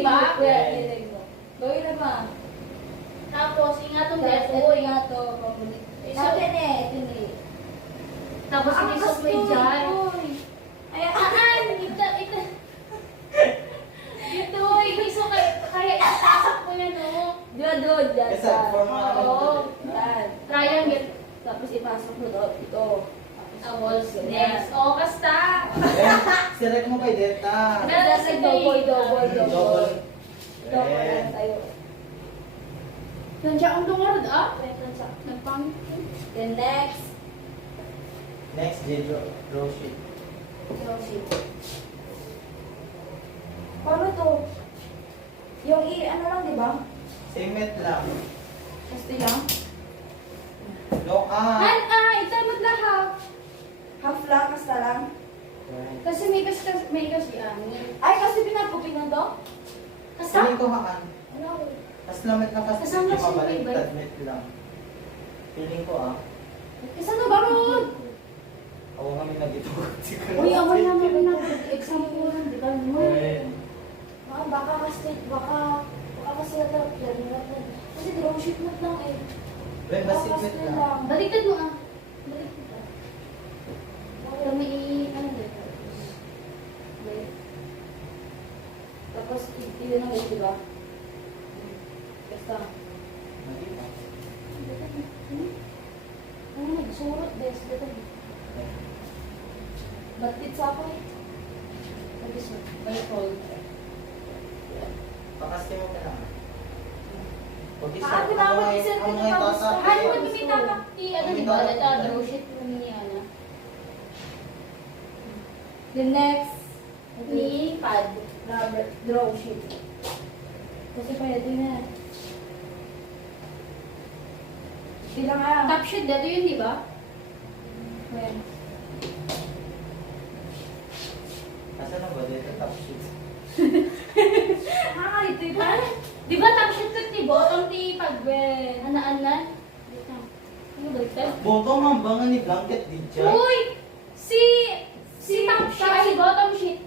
di ba? Pwede mo. Gawin na ba? Tapos, ingatong Ito depoy. nga to. Iso- Natin eh. Ito ni. Tapos, inisok mo yung dyan. Ayan. Ito. Ito, inisok kaya itasok ko yan, no? Doon. Dyan. Kasi form nga naman Oo. ito. Yan. Triangle. Tapos ipasok mo doon. Ito. Awol. Next. O, kasta. Select mo kay Delta. Kasi double. Double. Double Red. lang tayo. Yan siya ang dungarod, ah. Nagpang. Then next. Next, draw sheet. Paano to? Yung ano lang, di ba? Same met lang. Gusto lang? Lock out. Ito maglahat. Half lang, basta lang. Right. Kasi may kasi angin. Ay, kasi pinapupinan to? Kasta? Sabi ko haan. Ano? Mas lamat na kasi Kasama hindi siya, mabaliktad babe. met lang. Feeling ko Kasi ano ba ron? ako kami nagitugot siguro. Uy, ako naman example lang, di ba? Baka kasi kasi draw sheet mo lang eh. Wait, basit met lang. Baliktad mo ah. Baliktad ah. Kami ano dito? Tapos, yun ang di ba? Basta. Mali pa. Ano nagsurot, des? Dito. Batit sa ako eh. Tapos, balik hold. Pakaste mo ka lang. Huwag Ah, tinawag ni Sir, ang mga tinawag tata. sa- Ano mo tumitapak ti ano di ba? Data draw sheet mo ni Ana. The next, Ni pad. rubber draw sheet. Kasi pwede na. Bilang ah. Top sheet dito yun, di ba? Ayan. Asa na ba dito top sheet? Ah, ito ba? Di ba top sheet ko ti bottom ti pag ana-ana? Dito. Ano baliktad? Bottom ang bangan ni blanket di dyan. Uy! Si top sheet, ay bottom sheet,